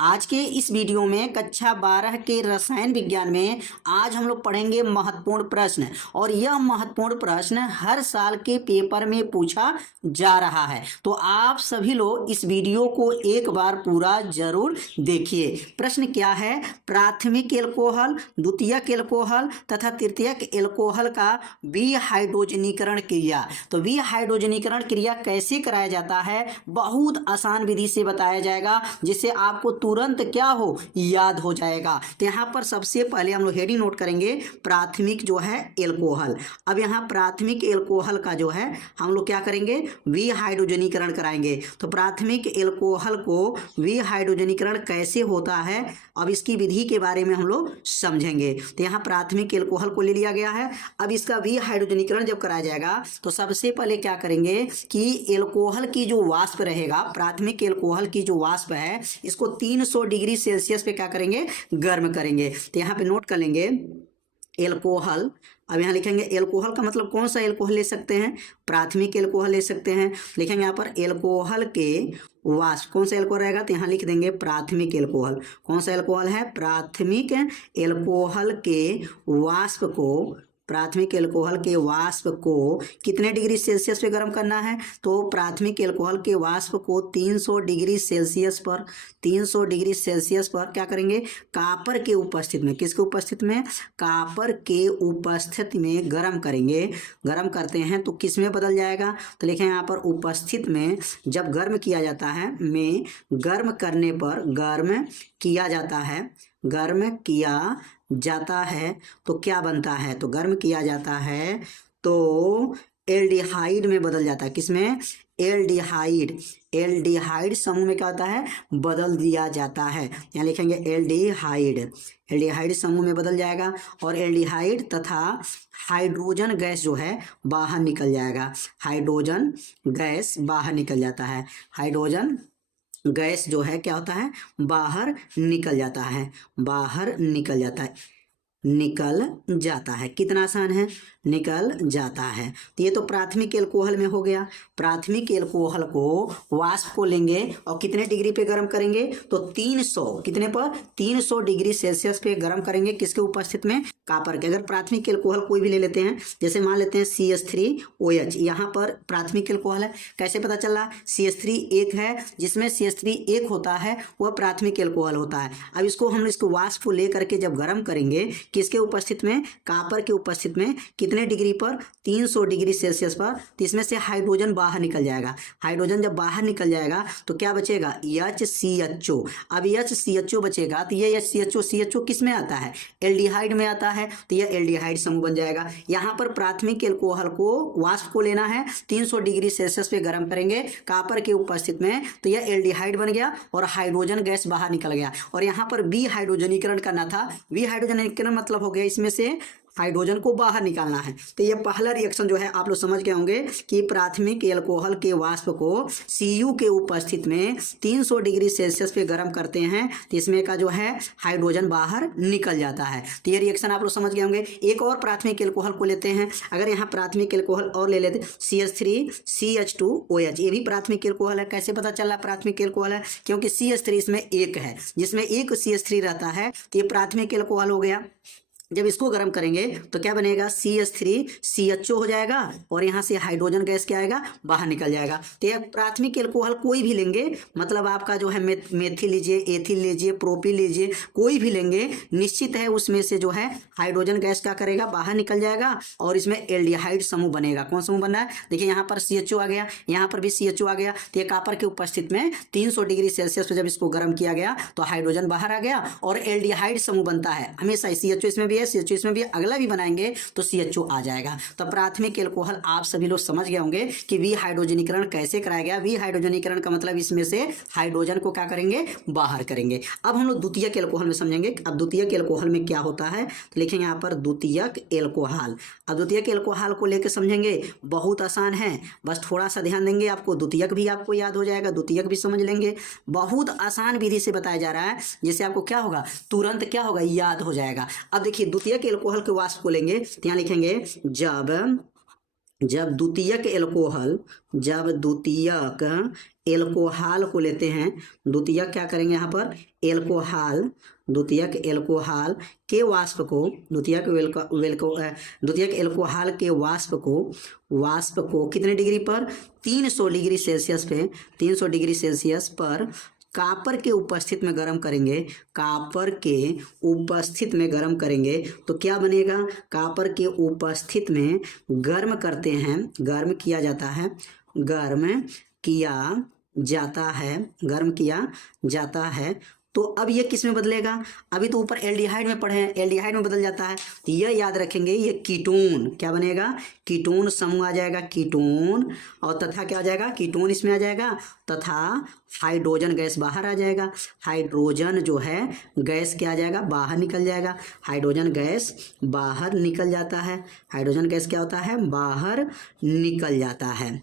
आज के इस वीडियो में कक्षा 12 के रसायन विज्ञान में आज हम लोग पढ़ेंगे महत्वपूर्ण प्रश्न। और यह महत्वपूर्ण प्रश्न हर साल के पेपर में पूछा जा रहा है, तो आप सभी लोग इस वीडियो को एक बार पूरा जरूर देखिए। प्रश्न क्या है? प्राथमिक एल्कोहल, द्वितीयक एल्कोहल तथा तृतीयक एल्कोहल का विहाइड्रोजनीकरण क्रिया। तो विहाइड्रोजनीकरण क्रिया कैसे कराया जाता है, बहुत आसान विधि से बताया जाएगा, जिससे आपको तुरंत क्या हो, याद हो जाएगा। तो यहाँ पर सबसे पहले हम लोग हेडिंग नोट करेंगे, प्राथमिक जो है एल्कोहल। अब यहाँ प्राथमिक एल्कोहल का जो है हम लोग क्या करेंगे, विहाइड्रोजनीकरण कराएंगे। तो प्राथमिक एल्कोहल को विहाइड्रोजनीकरण कैसे होता है, अब इसकी विधि के बारे में हम लोग समझेंगे। तो यहाँ प्राथमिक एल्कोहल को ले लिया गया है। अब इसका विहाइड्रोजनीकरण जब कराया जाएगा तो सबसे पहले क्या करेंगे कि एल्कोहल की जो वाष्प रहेगा, प्राथमिक एल्कोहल की जो वाष्प है, इसको 300 डिग्री सेल्सियस पे क्या करेंगे, गर्म करेंगे। तो यहाँ पे नोट कर लेंगे एल्कोहल। अब यहाँ लिखेंगे एल्कोहल का मतलब कौन सा एल्कोहल ले सकते हैं, प्राथमिक एल्कोहल ले सकते हैं। लिखेंगे यहाँ पर एल्कोहल के वाष्प, कौन सा एल्कोहल रहेगा, तो यहाँ लिख देंगे प्राथमिक एल्कोहल। कौन सा एल्कोहल है, प्राथमिक एल्कोहल के वाष्प को, प्राथमिक एल्कोहल के वाष्प को कितने डिग्री सेल्सियस पे गर्म करना है, तो प्राथमिक एल्कोहल के वाष्प को 300 डिग्री सेल्सियस पर, 300 डिग्री सेल्सियस पर क्या करेंगे, कापर के उपस्थिति में, किसके उपस्थिति में, कापर के उपस्थिति में गर्म करेंगे। गर्म करते हैं तो किस में बदल जाएगा, तो लिखें यहाँ पर उपस्थित में। जब गर्म किया जाता है, में गर्म करने पर, गर्म किया जाता है, गर्म किया जाता है तो क्या बनता है, तो गर्म किया जाता है तो एल्डिहाइड में बदल जाता है। किसमें, एल्डिहाइड, एल्डिहाइड समूह में क्या होता है, बदल दिया जाता है। यहाँ लिखेंगे एल्डिहाइड, एल्डिहाइड समूह में बदल जाएगा और एल्डिहाइड तथा हाइड्रोजन गैस जो है बाहर निकल जाएगा। हाइड्रोजन गैस बाहर निकल जाता है, हाइड्रोजन गैस जो है क्या होता है, बाहर निकल जाता है, बाहर निकल जाता है, निकल जाता है। कितना आसान है, निकल जाता है। तो ये तो प्राथमिक एल्कोहल में हो गया। प्राथमिक एल्कोहल को, वाष्प को लेंगे और कितने डिग्री पे गर्म करेंगे, तो 300, कितने पर, 300 डिग्री सेल्सियस पे गर्म करेंगे। किसके उपस्थिति में, कापर के। अगर प्राथमिक एल्कोहल कोई भी ले लेते हैं, जैसे मान लेते हैं CH3OH, यहाँ पर प्राथमिक एल्कोहल है। कैसे पता चला, CH3 एक है, जिसमें CH3 एक होता है वह प्राथमिक एल्कोहल होता है। अब इसको हम इसको वाष्प को लेकर के जब गर्म करेंगे, किसके उपस्थिति में, कापर के उपस्थिति में, कितने डिग्री पर, 300 डिग्री सेल्सियस पर, तो इसमें से हाइड्रोजन बाहर निकल जाएगा। हाइड्रोजन जब बाहर निकल जाएगा तो क्या बचेगा, HCHO। अब HCHO बचेगा तो ये HCHO किस में आता है, एल्डिहाइड में आता है, तो यह एल्डिहाइड समूह बन जाएगा। यहाँ पर प्राथमिक एल्कोहल को, वाष्प को लेना है, 300 डिग्री सेल्सियस पे गर्म करेंगे कापर के उपस्थिति में, तो यह एल्डिहाइड बन गया और हाइड्रोजन गैस बाहर निकल गया। और यहाँ पर विहाइड्रोजनीकरण करना था। विहाइड्रोजनीकरण मतलब हो गया इसमें से हाइड्रोजन को बाहर निकालना है। तो ये पहला रिएक्शन जो है आप लोग समझ गए होंगे कि प्राथमिक एल्कोहल के वाष्प को Cu के उपस्थिति में 300 डिग्री सेल्सियस पे गर्म करते हैं, तो इसमें का जो है हाइड्रोजन बाहर निकल जाता है। तो ये रिएक्शन आप लोग समझ गए होंगे। एक और प्राथमिक एल्कोहल को लेते हैं। अगर यहाँ प्राथमिक एल्कोहल और ले लेते, CH3CH2OH, ये भी प्राथमिक एल्कोहल है। कैसे पता चला प्राथमिक एल्कोहल है, क्योंकि CH3 इसमें एक है, जिसमें एक CH3 रहता है, तो ये प्राथमिक एल्कोहल हो गया। जब इसको गर्म करेंगे तो क्या बनेगा, CH3CHO हो जाएगा और यहाँ से हाइड्रोजन गैस क्या आएगा, बाहर निकल जाएगा। तो यह प्राथमिक एल्कोहल कोई भी लेंगे, मतलब आपका जो है मेथिल लीजिए, एथिल लीजिए, प्रोपिल लीजिए, कोई भी लेंगे, निश्चित है उसमें से जो है हाइड्रोजन गैस क्या करेगा, बाहर निकल जाएगा और इसमें एल्डिहाइड समूह बनेगा। कौन समूह बना है, देखिए यहाँ पर CHO आ गया, यहाँ पर भी CHO आ गया। तो ये कापर के उपस्थिति में 300 डिग्री सेल्सियस पर जब इसको गर्म किया गया तो हाइड्रोजन बाहर आ गया और एल्डिहाइड समूह बनता है। हमेशा CHO इसमें भी, CHO इसमें भी, अगला भी बनाएंगे तो CHO आ जाएगा। तो प्राथमिक एल्कोहल आप सभी लोग समझ गए होंगे कि विहाइड्रोजनीकरण कैसे कराया गया। विहाइड्रोजनीकरण का मतलब इसमें से हाइड्रोजन को क्या करेंगे, बाहर करेंगे। अब हम लोग द्वितीयक एल्कोहल में समझेंगे। अब द्वितीयक एल्कोहल में क्या होता है, तो लिखेंगे यहाँ पर द्वितीयक एल्कोहल। अब द्वितीयक एल्कोहल को लेकर समझेंगे, बहुत आसान है, बस थोड़ा सा ध्यान देंगे, आपको द्वितीयक भी आपको याद हो जाएगा, द्वितीयक भी समझ लेंगे। बहुत आसान विधि से बताया जा रहा है, जिससे आपको क्या होगा, तुरंत क्या होगा, याद हो जाएगा। अब देखिए द्वितीयक एल्कोहल के वाष्प को लेंगे, तो यहाँ लिखेंगे जब जब द्वितीयक एल्कोहल को लेते हैं, द्वितीयक क्या करेंगे यहाँ पर द्वितीयक एल्कोहल के वाष्प को द्वितीयक एल्कोहल के वाष्प को कितने डिग्री पर 300 डिग्री सेल्सियस पर कापर के उपस्थित में गर्म करेंगे तो क्या बनेगा। कापर के उपस्थित में गर्म किया जाता है तो अब ये किस में बदलेगा। अभी तो ऊपर एल्डिहाइड में पढ़े हैं, एल्डिहाइड में बदल जाता है तो यह याद रखेंगे, ये कीटोन क्या बनेगा, कीटोन समूह आ जाएगा, कीटोन और तथा क्या आ जाएगा, कीटोन इसमें आ जाएगा तथा हाइड्रोजन गैस बाहर आ जाएगा। हाइड्रोजन जो है गैस क्या आ जाएगा, बाहर निकल जाएगा। हाइड्रोजन गैस बाहर निकल जाता है। हाइड्रोजन गैस क्या होता है, बाहर निकल जाता है।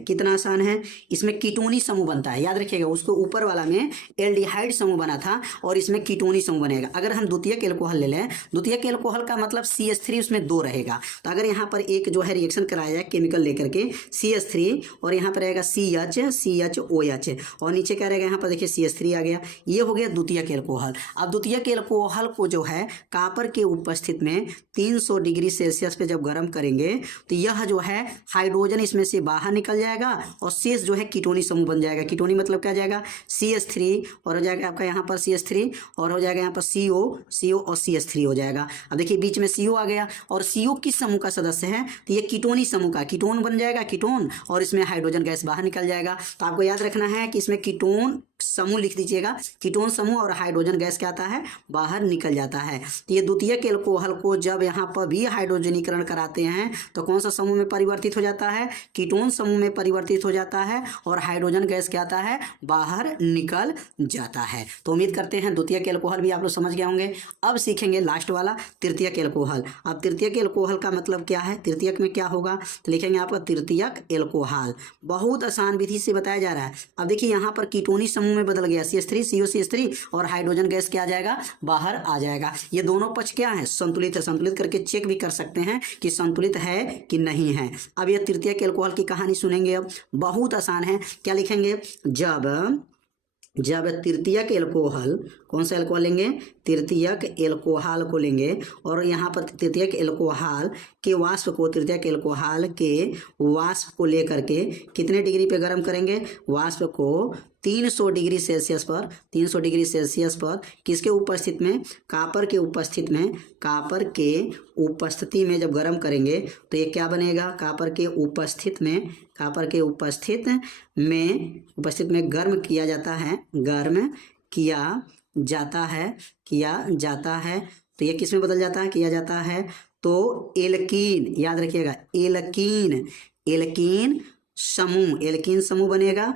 कितना आसान है। इसमें कीटोनी समूह बनता है, याद रखिएगा। उसको ऊपर वाला में एल्डिहाइड समूह बना था और इसमें कीटोनी समूह बनेगा। अगर हम द्वितीयक एल्कोहल ले लें, द्वितीयक एल्कोहल का मतलब CH3 उसमें 2 रहेगा। तो अगर यहाँ पर एक जो है रिएक्शन कराया जाए केमिकल लेकर के CH3 और यहाँ पर रहेगा CHOH और नीचे क्या रहेगा, यहाँ पर देखिए CH3 आ गया। ये हो गया द्वितीयक एल्कोहल। अब द्वितीयक एल्कोहल को जो है कापर के उपस्थित में 300 डिग्री सेल्सियस पे जब गर्म करेंगे तो यह जो है हाइड्रोजन इसमें से बाहर निकल जाएगा और शेष जो है कीटोनी समूह बन जाएगा। कीटोनी मतलब क्या जाएगा, CH3 और हो जाएगा आपका यहाँ पर CH3 और हो जाएगा यहाँ पर CO और CH3 हो जाएगा। अब देखिए बीच में CO आ गया और CO किस समूह का सदस्य है, तो ये कीटोनी समूह का, कीटोन बन जाएगा, कीटोन और इसमें हाइड्रोजन गैस बाहर निकल जाएगा। तो आपको याद रखना है कि इसमें कीटोन समूह लिख दीजिएगा, कीटोन समूह और हाइड्रोजन गैस क्या आता है, बाहर निकल जाता है। तो ये द्वितीयक एल्कोहल को जब यहाँ पर भी हाइड्रोजनीकरण कराते हैं तो कौन सा समूह में परिवर्तित हो जाता है, कीटोन समूह में परिवर्तित हो जाता है और हाइड्रोजन गैस क्या आता है, बाहर निकल जाता है। तो उम्मीद करते हैं द्वितीयक एल्कोहल भी आप लोग समझ गए होंगे। अब सीखेंगे लास्ट वाला तृतीयक एल्कोहल। अब तृतीयक एल्कोहल का मतलब क्या है, तृतीयक में क्या होगा, तो लिखेंगे आपका तृतीयक एल्कोहल। बहुत आसान विधि से बताया जा रहा है। अब देखिए यहाँ पर कीटोनी समूह में बदल गया, CH3 CO CH3 और हाइड्रोजन गैस क्या आ जाएगा, बाहर आ जाएगा। ये दोनों पक्ष क्या है, संतुलित है। संतुलित करके चेक भी कर सकते हैं कि संतुलित है कि नहीं है। अब ये तृतीयक एल्कोहल की कहानी सुनेंगे। अब बहुत आसान है, क्या लिखेंगे, जब तृतीयक एल्कोहल, कौन सा एल्कोहल लेंगे, तृतीयक एल्कोहल को लेंगे और यहाँ पर तृतीयक एल्कोहल के वाष्प को लेकर के कितने डिग्री पे गर्म करेंगे, वाष्प को 300 डिग्री सेल्सियस पर किसके उपस्थित में, कापर के उपस्थिति में जब गर्म करेंगे तो ये क्या बनेगा, कापर के उपस्थित में गर्म किया जाता है तो ये किस में बदल जाता है, किया जाता है तो एल्कीन, याद रखिएगा, एल्कीन समूह बनेगा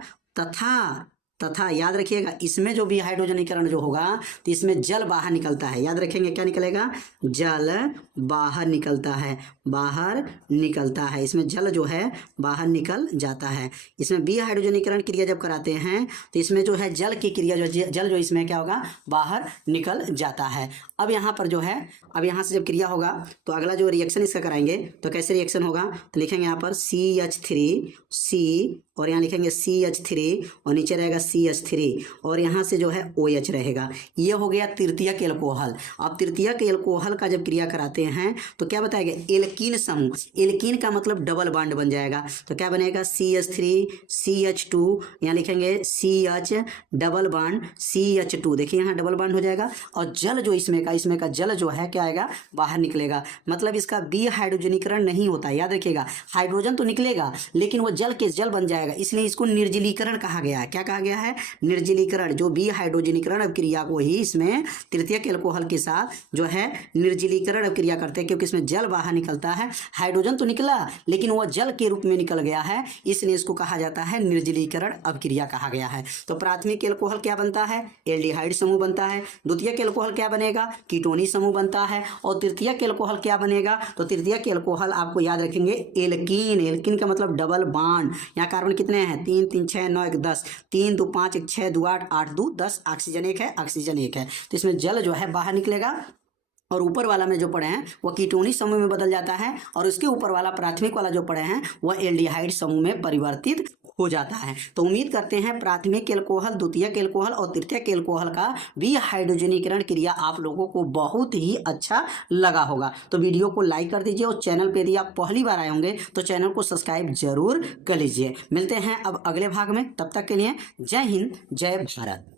तथा याद रखिएगा इसमें जो भी हाइड्रोजनीकरण जो होगा तो इसमें जल बाहर निकलता है। याद रखेंगे क्या निकलेगा, जल बाहर निकलता है। इसमें जल जो है बाहर निकल जाता है। इसमें बी हाइड्रोजनीकरण क्रिया जब कराते हैं तो इसमें जो है जल की क्रिया जल जो इसमें क्या होगा, बाहर निकल जाता है। अब यहाँ पर जो है, अब यहाँ से जब क्रिया होगा तो अगला जो रिएक्शन इसका कराएंगे तो कैसे रिएक्शन होगा, तो लिखेंगे यहाँ पर CH3 और यहाँ लिखेंगे CH3 और नीचे रहेगा CH3 और यहाँ से जो है OH रहेगा। ये हो गया तृतीयक एल्कोहल। अब तृतीयक एल्कोहल का जब क्रिया कराते हैं तो क्या बताएगा, एल्कीन समूह, एल्कीन का मतलब डबल बॉन्ड बन जाएगा। तो क्या बनेगा, CH3 CH2, यहाँ लिखेंगे CH डबल बॉन्ड CH2, देखिए यहाँ डबल बॉन्ड हो जाएगा और जल जो इसमें का जल जो है क्या आएगा, बाहर निकलेगा। मतलब इसका बी हाइड्रोजनीकरण नहीं होता। याद रखिएगा, हाइड्रोजन तो निकलेगा लेकिन वो जल बन जाएगा, इसलिए इसको निर्जलीकरण कहा गया है। क्या कहा गया है, निर्जलीकरण। जो बी हाइड्रोजनीकरण अभिक्रिया को ही इसमें तृतीयक एल्कोहल के साथ जो है निर्जलीकरण अभिक्रिया करते हैं, क्योंकि इसमें जल बाहर निकलता है। हाइड्रोजन तो निकला लेकिन वह जल के रूप में निकल गया है, इसलिए इसको कहा जाता है निर्जलीकरण अभिक्रिया कहा गया है। तो प्राथमिक एल्कोहल क्या बनता है, एल्डिहाइड समूह बनता है। द्वितीयक एल्कोहल क्या बनेगा, कीटोनी समूह बनता है। और तृतीयक एल्कोहल क्या बनेगा, तो तृतीयक एल्कोहल आपको याद रखेंगे एल्कीन का मतलब डबल बॉन्ड। यहाँ कार्बन कितने हैं, 3 3 6 9 1 10, 3 2 5 1 6 2 8 8 2 10, ऑक्सीजन एक है। तो इसमें जल जो है बाहर निकलेगा और ऊपर वाला में जो पढ़े हैं वह कीटोनिक समूह में बदल जाता है, और उसके ऊपर वाला प्राथमिक वाला जो पढ़े हैं वह एल्डिहाइड समूह में परिवर्तित हो जाता है। तो उम्मीद करते हैं प्राथमिक एल्कोहल, द्वितीयक एल्कोहल और तृतीयक एल्कोहल का विहाइड्रोजनीकरण क्रिया आप लोगों को बहुत ही अच्छा लगा होगा। तो वीडियो को लाइक कर दीजिए, और चैनल पे यदि आप पहली बार आए होंगे तो चैनल को सब्सक्राइब जरूर कर लीजिए। मिलते हैं अब अगले भाग में, तब तक के लिए जय हिंद, जय भारत।